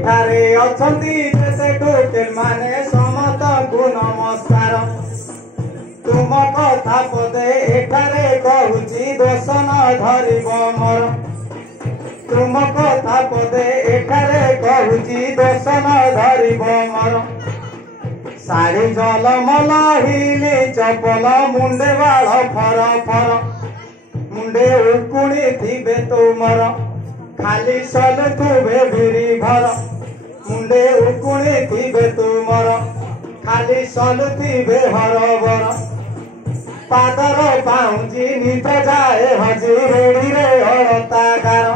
एठारे अछंती जेते टोकेल माने समत को नमस्कार तुम कथा पदे एठारे कहूची दोष न धरिब मोर तुम कथा पदे एठारे कहूची दोष न धरिब मोर साड़ी जलमल हिली चपल मुंडे बाल फर फर मुंडे उकुणी थिबे तुमर खाली सलुथुबे बिरी भर मुंडे उकुणी थिबे तुमर खाली सलुथिबे हरबर पादर पाउजी नित जाए हजी रेडी रे अलतागार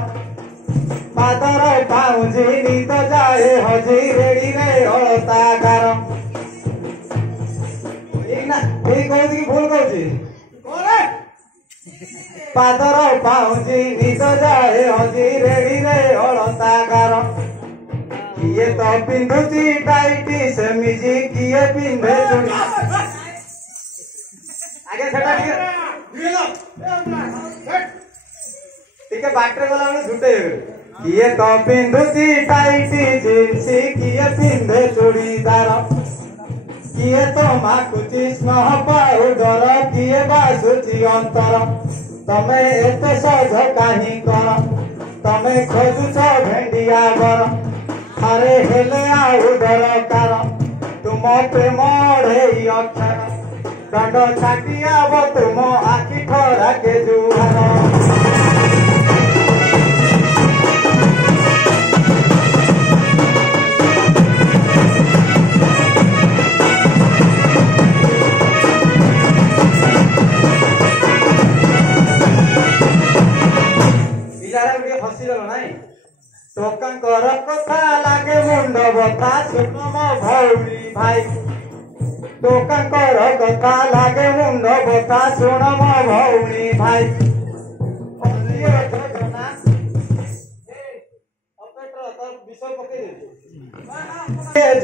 पादर पाउजी नित जाए हजी रेडी रे अलतागार ठीक कहूँ कि भूल कहूँ पादर पाउजी नित जाए हजी रेडी रे अलतागार किए तो पिंधुची टाइटी सेमिजी किए पिंधे चुनी आगे सेटा ठीक बाटरे गला बेले झुटे किए तो पिंधुची टाइटी जींसी किए पिंधे चूड़ीदार किए तो माकुची स्नेह पाउडर किए बासुची अंतर तमे एते सज काहि कर तमे खोजुच भेंडिया बर थारे हेले आउ दरकार तुम प्रेम ढेई अक्षर दंड छाटियाब तुम आखि खरा के जुहार टोकांकर कथा लागे मुंड बता सुन मो भौरी भाई टोकांकर कथा लागे मुंड बता सुन मो भौरी भाई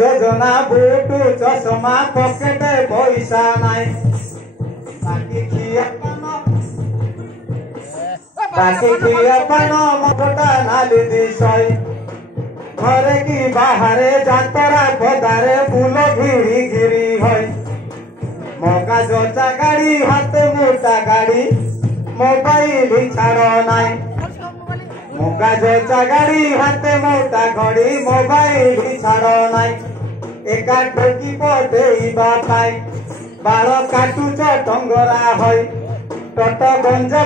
योजना बुटू चषमा पकेट पैसा नाई बाकी खिया पान मठटा नाली दिशय घरे की बाहरे जातरा पदारे फूल घिरी घिरी हय मगा जोचा गाड़ी हाथे मोटा गाड़ी मोबाइल छाड़ नाई मगा जोचा गाड़ी हाथे मोटा गाड़ी मोबाइल छाड़ नाई एका ठोकी पदेइबा पाई बाल काटुच टंगरा हय टट गंजा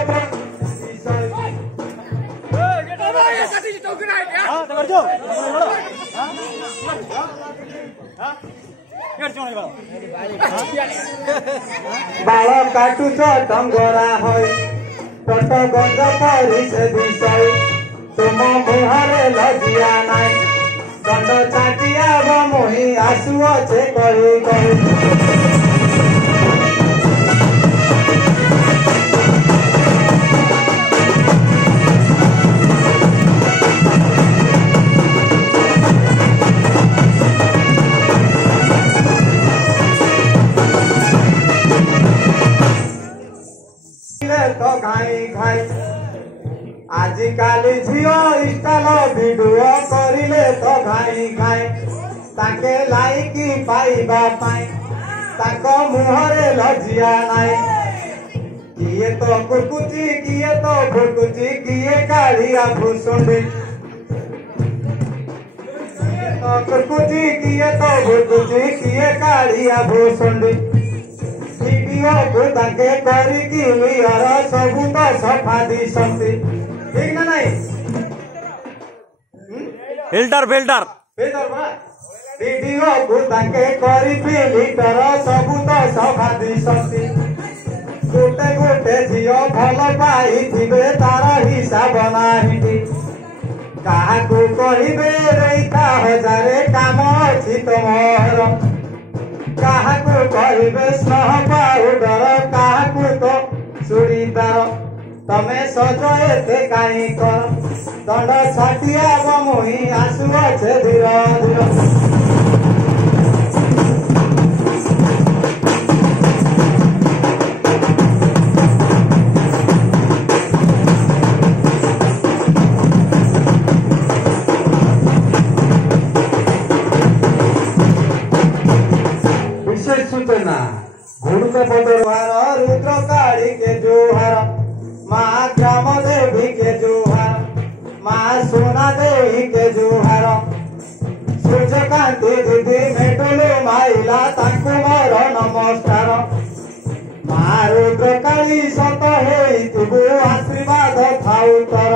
बाल काटुच टंगरा हय टट गंजा परी से दिशय तुम मुहरे लजिया नाई दंड छाटिया मुही आसुअछे कही कही तो घाई घाई आजिकाली झियो इंस्टाल वीडियो करिले तो घाई घाई ताके लाइकी पाइबा पाई ताको मुहरे लजिया नाई किए तो कुकुची किए तो भुकुची किए कालिया भूसुंडी कुकुची किए तो भुकुची किए कालिया भूसुंडी वीडियो को ताके करिकी लियर सबु तो सफा दिसंती ठीक ना नहीं फिल्टर फिल्टर फिल्टर बा वीडियो को ताके करिकी लिटर सबु तो सफा दिसंती गोटे गोटे झियो भल पाई थिबे तार हिसाब नाही कहा को कहिबे रेखा हजारे काम अछि तोमर काहाकू कहिबे स्नेह पाउडर काहाकू तो चूड़ीदार तमे सज एते काई कर दंड छाटिया मुही आसुअछे धीर धीर ना घुड़क पदर रुद्र काली के जोहार माँ ग्राम देवी के जोहार माँ सोना देवी के जोहार सूर्यकांति दीदी मेटुलु माइला तांकु मोर नमस्कार माँ रुद्र काली सत हेइथिबु आशीर्वाद थाउ तोर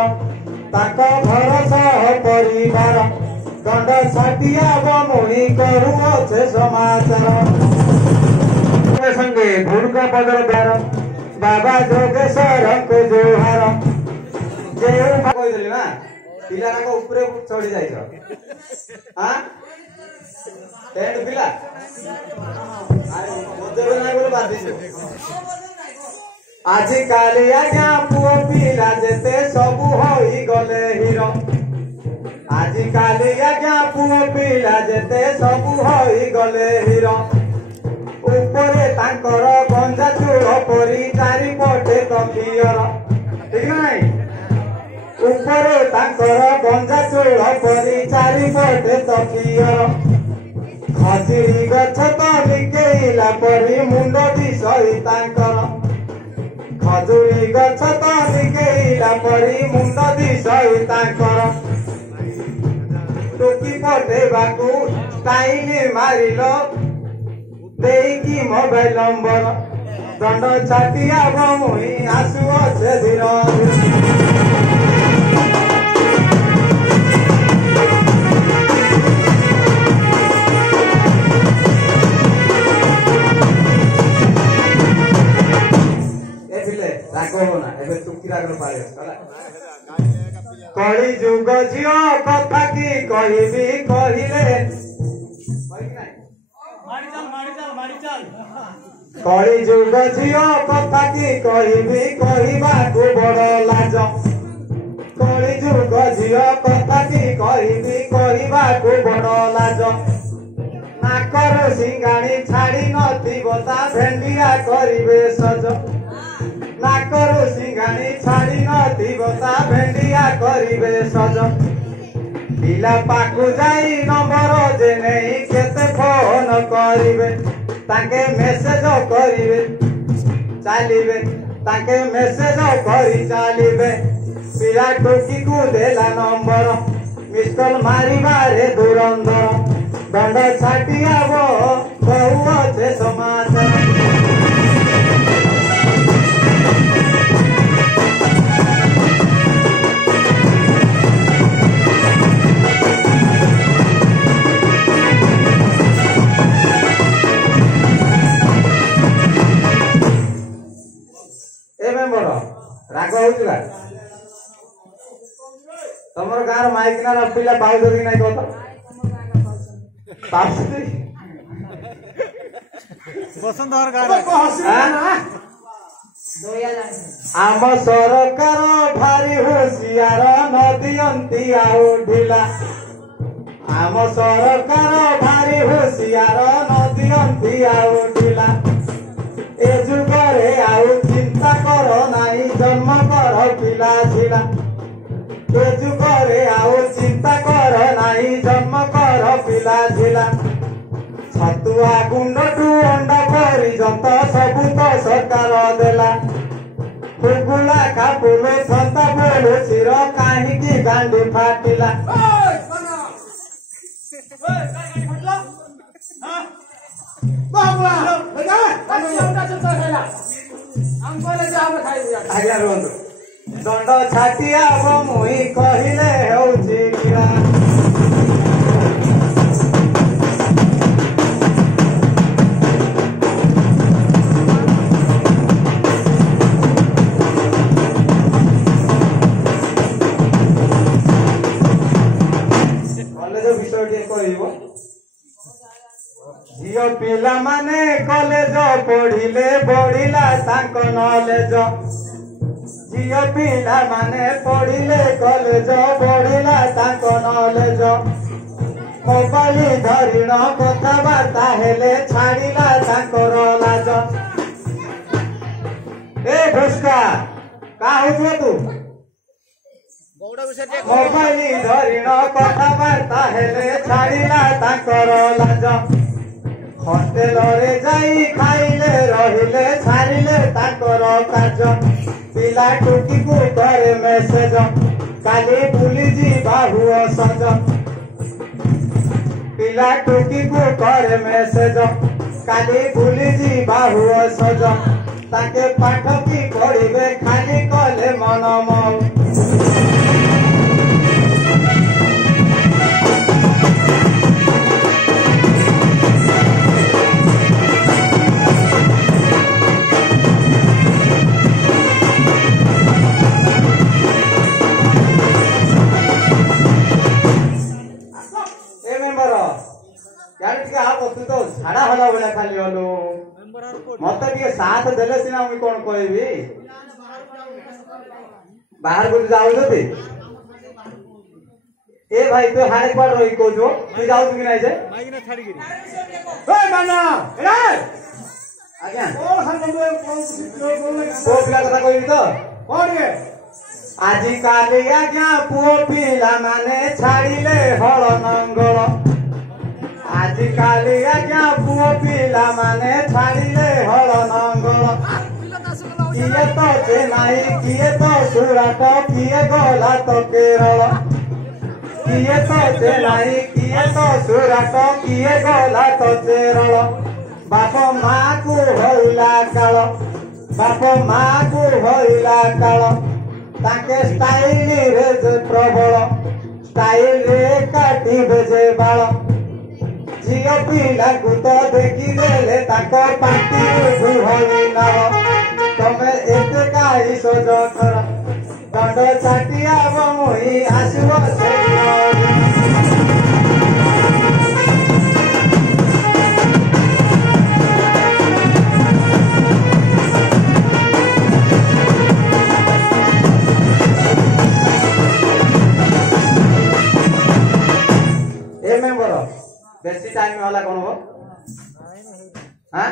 ताक घर सह परिवार दंड छाटिया बमुई करुअछे समाचार संगे भूर्क पदर द्वार बाबा जोगेश्वर को जोहार जे कहिदेली ना पिलारा को ऊपर चढ़ी जाइछ हां टेंट पिला अरे मते ना बोल बात आज काली आज्ञा पुओ पिला जेते सबु होई गले हीरो आज काली आज्ञा पुओ पिला जेते सबु होई गले हीरो ऊपरे तांकर गंजा चूड़ परी चारिपटे तकियर ठीक नहीं ऊपरे तांकर गंजा चूड़ परी चारिपटे तकियर खजुरी गछ तली केइला परी मुंड दिसई तांकर खजुरी गछ तली केइला परी मुंड दिसई तांकर टोकी पटेबाकू स्टाइल मारिलो देकी मोबाइल नंबर दंड छाटिया बमुई आसुअछे धीर एथिले राग होना एबे तुकी राग पारे कली जुग झियो कथा की कहिबी कहिले कली जुग झियो कथा की कहिबी कहबाकू बड़ लाज कली जुग झियो कथा की कहिबी कहबाकू बड़ लाज नाकर सिंगाणी छाड़ी नथिबो ता भेंडिया करिबे सज नाकर सिंगाणी छाड़ी नथिबो ता भेंडिया करिबे सज पिला पाकू जाई नंबर जे नहीं केते फोन करिबे ताके मेसेज करिबे चलिबे ताके मेसेज करी चलिबे पिला टोकी को देला नंबर मिस कॉल मारिबारे दुरंधर दंड छाटिया वो बहुअछे समाचार राग होगा तुम गाँव माइक ना पिला पाऊ कि नहीं कह आम सरकार भारी होशियार नदियंती आउ ढिला आम सरकार भारी होशियार नदियंती आउ ढिला ए जुगरे आउ चिंता कर नाई जन्म कर पिला छिला ए जुगरे आउ चिंता कर नाई जन्म कर पिला छिला छतुआ गुंड टू अंडा पर्यंत सबु तो सरकार देला फुगुला कापुलो छता बोलो सिर काहींकी गांडी फाटिला दंड छाटिया बमुई कहिले हेउछि किरा कॉलेज विषय कहब झियो पिला माने कॉलेज पढ़िले बढ़िला तांक नॉलेज झियो पिला माने पढ़िले कॉलेज बढ़िला तांक नॉलेज मोबाइल धरिण कथबार्ता हेले छाड़िला तांकर लाज ए ढुसका का होछ तू मोबाइल धरिण कथबार्ता हेले छाड़िला तांकर लाज होटेल रे जाई खाइले रहिले छाड़िले ताकर कार्य पिला टुकी को करे मेसेज काली बुली जी बाहु सज पिला टुकी को करे मेसेज काली बुली जी बाहु सज ताके पाठ की पढ़िबे खाली कले मन मौ झाड़ा हला बेला खाली हलो मत टे साथ देले सिना मुई कोन कहबी बाहर को जाऊ जति ए भाई तो हारे पर रही को जो तू जाऊ कि नहीं जे माइक ना छाड़ी गिरी ओए माना रे आज्ञा ओ संबंध को पिला कथा कहबी तो कोन के आजि काली आज्ञा पुओ पिला माने छाड़ीले हळ नंगळ आजिकाली आज्ञा पुओ पिला माने छाड़िले हल नंगल किए तो चेन्नई किए तो सुरत किए गला तो केरल किए तो चेन्नई किए तो सुरत किए गला तो केरल बाप माँ को होइला काल बाप माँ को होइला काल ताके स्टाइल रे जे प्रबल स्टाइल रे काटी बेजे बाल झियो पिला को तो देखी देले ताको पाटी गुहली नाव तमे एते काई सोज कर दंड छाटिया मुई आसुव से ए मेंबर बेसी टाइम वाला कौन हो हाँ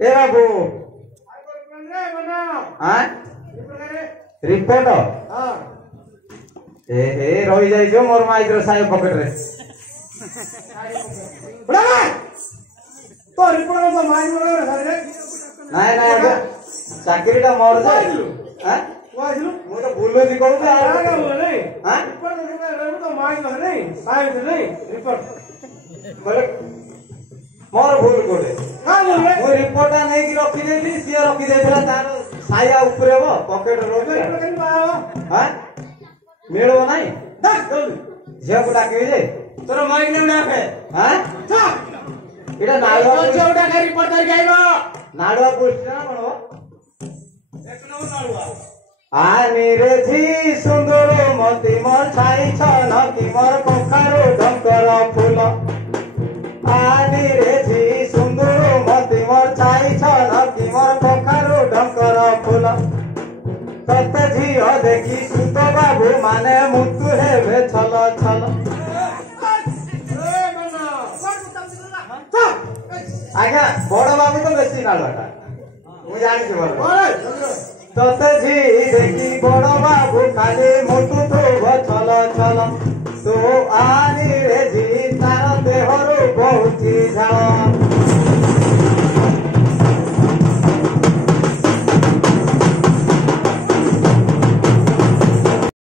ए बाबू हाँ रिपोर्ट ए रही जाइछो मोर माइक साइ पॉकेट रे तो रिपोर्ट तो माइक रे रे नाही नाही चाकरीटा मोर जाय हां वाजिलु मु तो भूलो जी कहू तो आ का बोले नहीं हां रिपोर्ट तो माइक रे नहीं साइड नहीं रिपोर्ट बोले मोर भूल कोडे हां बोले मु रिपोर्टा नहीं कि रखी देली सिया रखी देला तार साया ऊपरे वो पॉकेट रोबे हां मेळो नाही दस जल्दी झे बुडा के जे तोर माइक ने उडाके हां चा एटा नाडवा तो उडा के रिपोर्ट कर गइबो नाडवा पोस्ट ना बनवा एक नंबर नाडवा आनी रे झी सुंदर मती मोर छाई छन की मोर कखारो ढंकर फूल आनी रे झी सुंदर मती मोर छाई छन की मोर कखारो ढंकर फूल तते झियो देखी सुत बाबू माने मुतु हेबे छल छल आज्ञा बड़ बाबू तो बेसी नालटा मु जानि छी बोल तते झी देखी बड़ बाबू खाली मुतु तो छल छल तो आनी रे झी तार देहरु बहुती झाल